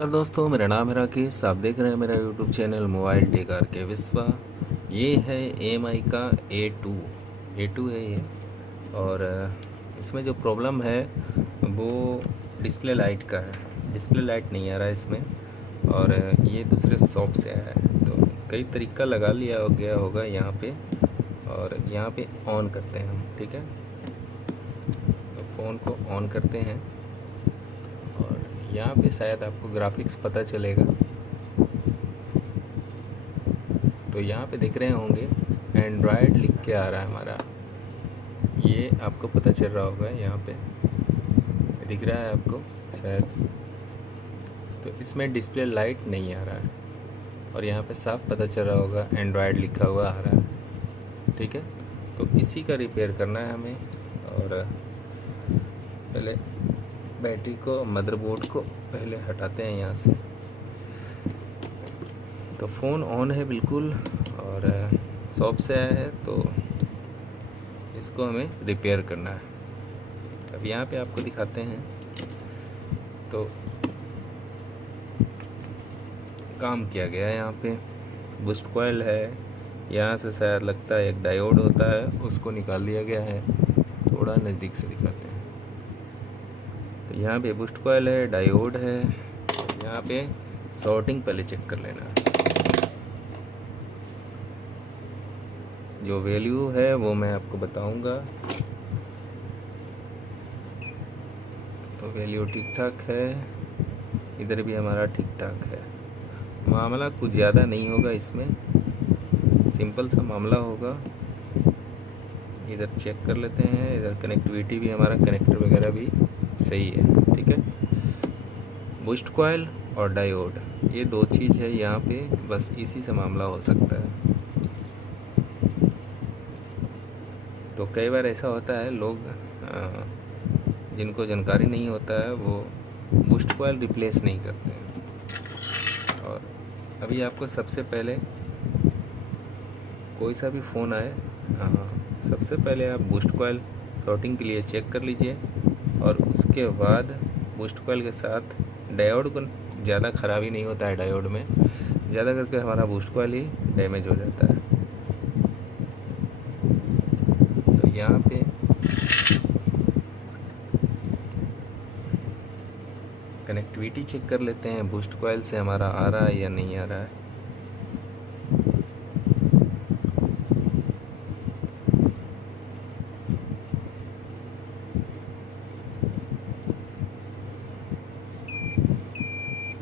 नमस्कार दोस्तों, मेरा नाम है राकेश। आप देख रहे हैं मेरा YouTube channel mobile tech R K Vishwa. ये है एम आई का ए टू है ये। और इसमें जो प्रॉब्लम है वो डिस्प्ले लाइट का है। डिस्प्ले लाइट नहीं आ रहा है इसमें। और ये दूसरे शॉप से आया है, तो कई तरीका लगा लिया हो गया होगा यहाँ पे। और यहाँ पे ऑन करते हैं हम, ठीक है। तो फ़ोन को ऑन करते हैं और यहाँ पे शायद आपको ग्राफिक्स पता चलेगा। तो यहाँ पे दिख रहे होंगे एंड्रॉयड लिख के आ रहा है हमारा, ये आपको पता चल रहा होगा। यहाँ पे दिख रहा है आपको शायद। तो इसमें डिस्प्ले लाइट नहीं आ रहा है और यहाँ पे साफ पता चल रहा होगा एंड्रॉयड लिखा हुआ आ रहा है, ठीक है। तो इसी का रिपेयर करना है हमें। और पहले बैटरी को, मदरबोर्ड को पहले हटाते हैं यहाँ से। तो फ़ोन ऑन है बिल्कुल और शॉप से आया है, तो इसको हमें रिपेयर करना है। अब यहाँ पे आपको दिखाते हैं। तो काम किया गया है यहाँ पे। बूस्ट कॉइल है, यहाँ से शायद लगता है एक डायोड होता है, उसको निकाल दिया गया है। थोड़ा नज़दीक से दिखाते हैं। तो यहाँ पे बूस्ट कॉइल है, डायोड है। यहाँ पे शॉर्टिंग पहले चेक कर लेना है। जो वैल्यू है वो मैं आपको बताऊंगा। तो वैल्यू ठीक ठाक है, इधर भी हमारा ठीक ठाक है। मामला कुछ ज़्यादा नहीं होगा इसमें, सिंपल सा मामला होगा। इधर चेक कर लेते हैं। इधर कनेक्टिविटी भी, हमारा कनेक्टर वगैरह भी सही है, ठीक है। बूस्ट कॉइल और डायोड, ये दो चीज़ है यहाँ पे, बस इसी से मामला हो सकता है। तो कई बार ऐसा होता है, लोग जिनको जानकारी नहीं होता है वो बूस्ट कॉइल रिप्लेस नहीं करते हैं। और अभी आपको सबसे पहले कोई सा भी फ़ोन आए, सबसे पहले आप बूस्ट कॉइल शॉर्टिंग के लिए चेक कर लीजिए। और उसके बाद बूस्ट कॉइल के साथ डायोड को, ज़्यादा ख़राबी नहीं होता है डायोड में, ज़्यादा करके हमारा बूस्ट कॉइल ही डैमेज हो जाता है। तो यहाँ पे कनेक्टिविटी चेक कर लेते हैं, बूस्ट कॉइल से हमारा आ रहा है या नहीं आ रहा है।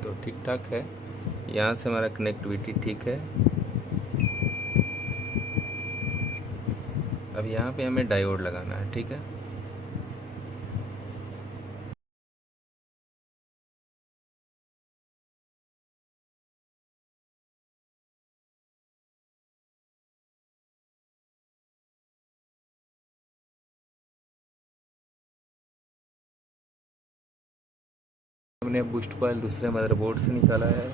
तो ठीक ठाक है, यहाँ से हमारा कनेक्टिविटी ठीक है। अब यहाँ पे हमें डायोड लगाना है, ठीक है। हमने बूस्ट कॉइल दूसरे मदरबोर्ड से निकाला है।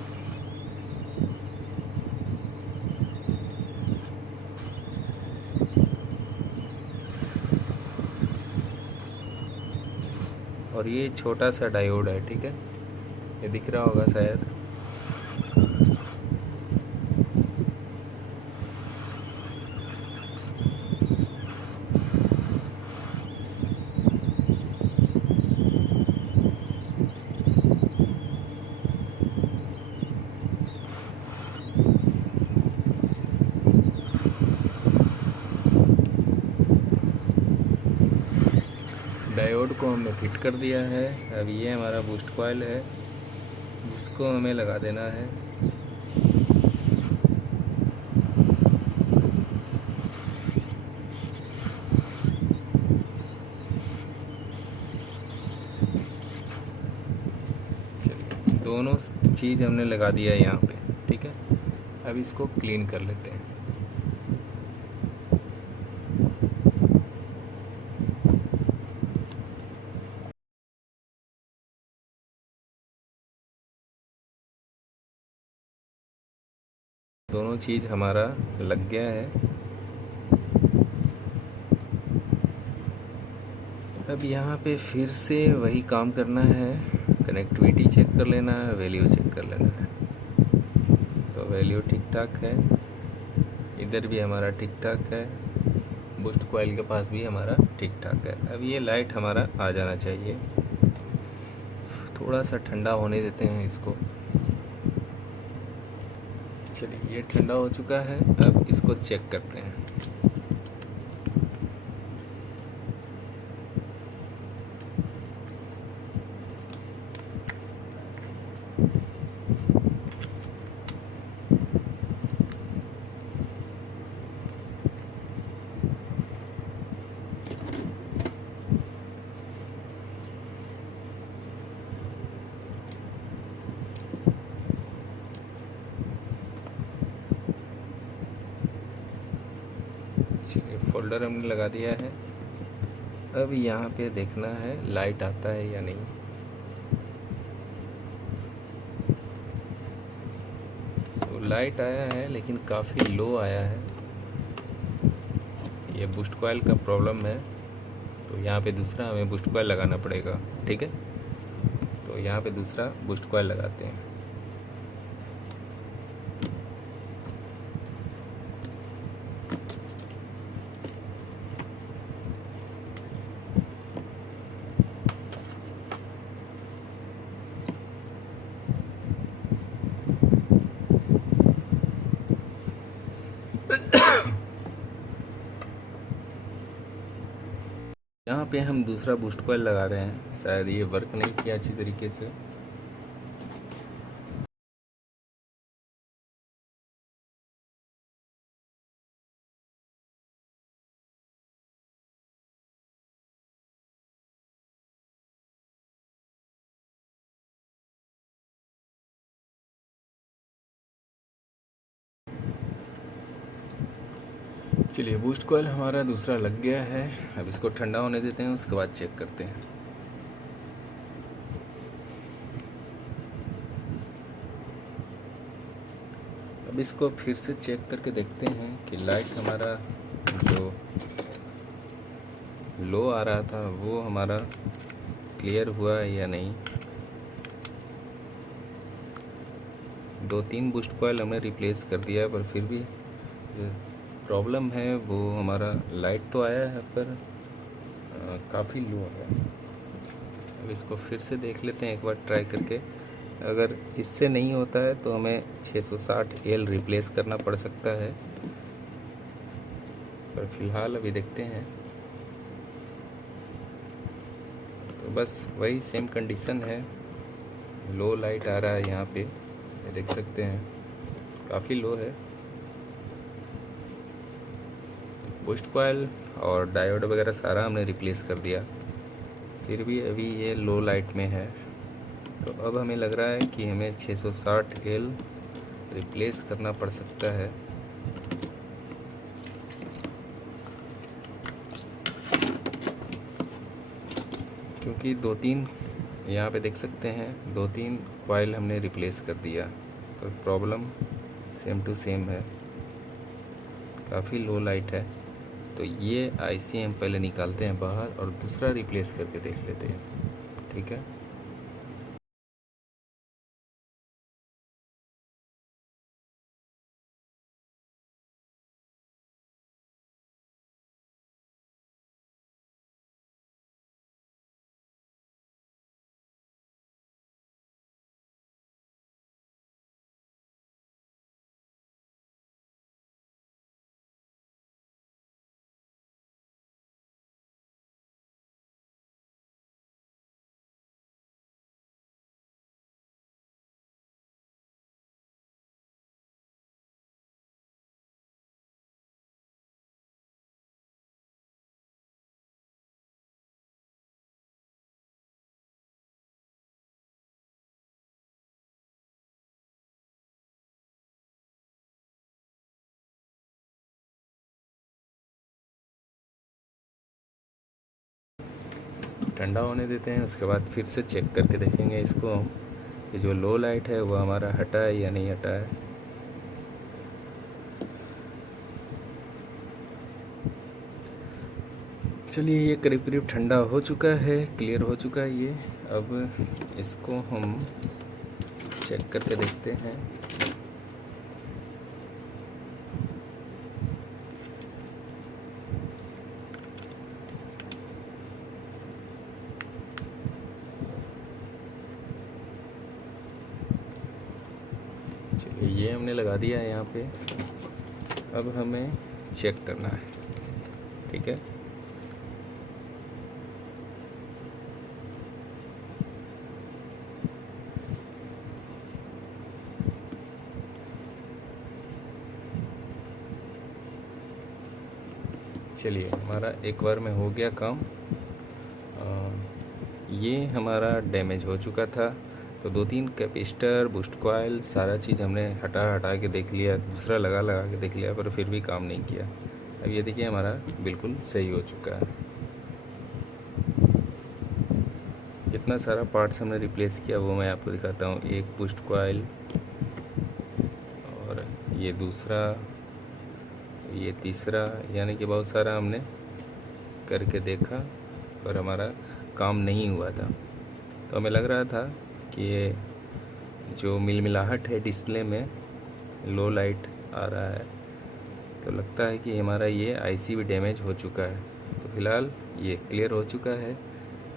और ये छोटा सा डायोड है, ठीक है। ये दिख रहा होगा शायद। डायोड को हमने फिट कर दिया है। अब ये हमारा बूस्ट कॉइल है, जिसको हमें लगा देना है। चलिए, दोनों चीज़ हमने लगा दिया है यहाँ पे, ठीक है। अब इसको क्लीन कर लेते हैं। दोनों चीज़ हमारा लग गया है। अब यहाँ पे फिर से वही काम करना है। कनेक्टिविटी चेक कर लेना है, वैल्यू चेक कर लेना है। तो वैल्यू ठीक ठाक है, इधर भी हमारा ठीक ठाक है, बूस्ट कॉइल के पास भी हमारा ठीक ठाक है। अब ये लाइट हमारा आ जाना चाहिए। थोड़ा सा ठंडा होने देते हैं इसको। चलिए ये ठंडा हो चुका है, अब इसको चेक करते हैं। चलिए फोल्डर हमने लगा दिया है। अब यहाँ पे देखना है लाइट आता है या नहीं। तो लाइट आया है लेकिन काफ़ी लो आया है। ये बूस्ट कॉइल का प्रॉब्लम है। तो यहाँ पे दूसरा हमें बूस्ट कॉइल लगाना पड़ेगा, ठीक है। तो यहाँ पे दूसरा बूस्ट कॉइल लगाते हैं। यहाँ पे हम दूसरा बूस्ट कॉइल लगा रहे हैं, शायद ये वर्क नहीं किया अच्छी तरीके से। चलिए बूस्ट कॉइल हमारा दूसरा लग गया है। अब इसको ठंडा होने देते हैं, उसके बाद चेक करते हैं। अब इसको फिर से चेक करके देखते हैं कि लाइट हमारा जो लो आ रहा था वो हमारा क्लियर हुआ या नहीं। 2-3 बूस्ट कॉइल हमने रिप्लेस कर दिया है, पर फिर भी प्रॉब्लम है वो हमारा लाइट तो आया है पर काफ़ी लो है। अब इसको फिर से देख लेते हैं एक बार ट्राई करके। अगर इससे नहीं होता है तो हमें 660L रिप्लेस करना पड़ सकता है, पर फिलहाल अभी देखते हैं। तो बस वही सेम कंडीशन है, लो लाइट आ रहा है यहाँ पे, ये देख सकते हैं काफ़ी लो है। बूस्ट कॉइल और डायोड वगैरह सारा हमने रिप्लेस कर दिया, फिर भी अभी ये लो लाइट में है। तो अब हमें लग रहा है कि हमें 660L रिप्लेस करना पड़ सकता है। क्योंकि 2-3 यहाँ पे देख सकते हैं 2-3 कॉइल हमने रिप्लेस कर दिया, तो प्रॉब्लम सेम टू सेम है, काफ़ी लो लाइट है। तो ये आईसी हम पहले निकालते हैं बाहर और दूसरा रिप्लेस करके देख लेते हैं, ठीक है। ठंडा होने देते हैं, उसके बाद फिर से चेक करके देखेंगे इसको कि जो लो लाइट है वो हमारा हटा है या नहीं हटा है। चलिए ये करीब करीब ठंडा हो चुका है, क्लियर हो चुका है ये। अब इसको हम चेक करके देखते हैं। चलिए ये हमने लगा दिया है यहाँ पे। अब हमें चेक करना है, ठीक है। चलिए हमारा एक बार में हो गया काम। ये हमारा डैमेज हो चुका था, तो 2-3 कैपेसिटर, बूस्ट कॉइल, सारा चीज़ हमने हटा के देख लिया, दूसरा लगा के देख लिया, पर फिर भी काम नहीं किया। अब ये देखिए हमारा बिल्कुल सही हो चुका है। इतना सारा पार्ट्स हमने रिप्लेस किया वो मैं आपको दिखाता हूँ। एक बूस्ट कॉइल, और ये दूसरा, ये तीसरा, यानी कि बहुत सारा हमने करके देखा पर हमारा काम नहीं हुआ था। तो हमें लग रहा था कि ये जो मिलमिलाहट है डिस्प्ले में, लो लाइट आ रहा है, तो लगता है कि हमारा ये आईसी भी डैमेज हो चुका है। तो फ़िलहाल ये क्लियर हो चुका है।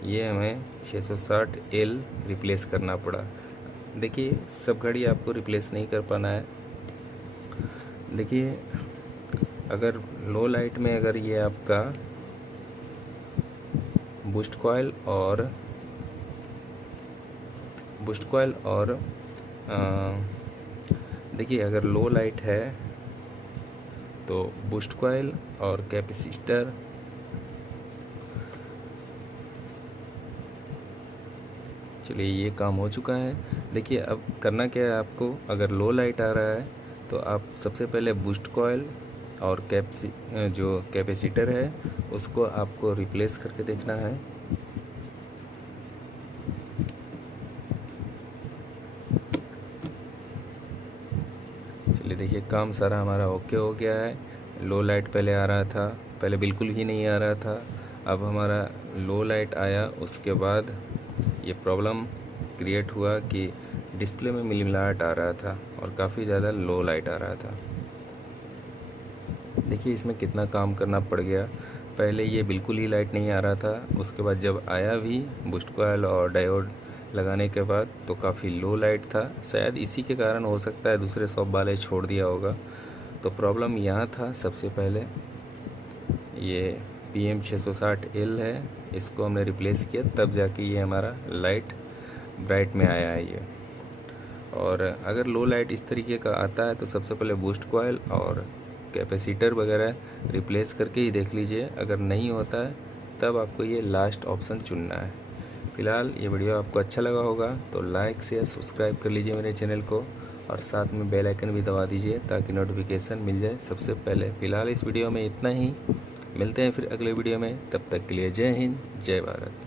ये हमें 660L रिप्लेस करना पड़ा। देखिए सब घड़ी आपको रिप्लेस नहीं कर पाना है। देखिए अगर लो लाइट में अगर ये आपका बूस्ट कॉइल और देखिए अगर लो लाइट है तो बूस्ट कॉइल और कैपेसिटर, चलिए ये काम हो चुका है। देखिए अब करना क्या है आपको, अगर लो लाइट आ रहा है तो आप सबसे पहले बूस्ट कॉइल और जो कैपेसिटर है उसको आपको रिप्लेस करके देखना है। चलिए देखिए काम सारा हमारा ओके हो गया है। लो लाइट पहले आ रहा था, पहले बिल्कुल ही नहीं आ रहा था, अब हमारा लो लाइट आया, उसके बाद ये प्रॉब्लम क्रिएट हुआ कि डिस्प्ले में मिलमिलाहट आ रहा था और काफ़ी ज़्यादा लो लाइट आ रहा था। देखिए इसमें कितना काम करना पड़ गया। पहले ये बिल्कुल ही लाइट नहीं आ रहा था, उसके बाद जब आया भी बूस्ट कॉइल और डायोड लगाने के बाद तो काफ़ी लो लाइट था। शायद इसी के कारण हो सकता है दूसरे शॉप वाले छोड़ दिया होगा। तो प्रॉब्लम यहाँ था सबसे पहले, ये PM660L है, इसको हमने रिप्लेस किया, तब जाके ये हमारा लाइट ब्राइट में आया है ये। और अगर लो लाइट इस तरीके का आता है तो सबसे पहले बूस्ट कॉइल और कैपेसिटर वगैरह रिप्लेस करके ही देख लीजिए। अगर नहीं होता है तब आपको ये लास्ट ऑप्शन चुनना है। फ़िलहाल ये वीडियो आपको अच्छा लगा होगा तो लाइक शेयर सब्सक्राइब कर लीजिए मेरे चैनल को, और साथ में बेल आइकन भी दबा दीजिए ताकि नोटिफिकेशन मिल जाए सबसे पहले। फ़िलहाल इस वीडियो में इतना ही, मिलते हैं फिर अगले वीडियो में, तब तक के लिए जय हिंद, जय भारत।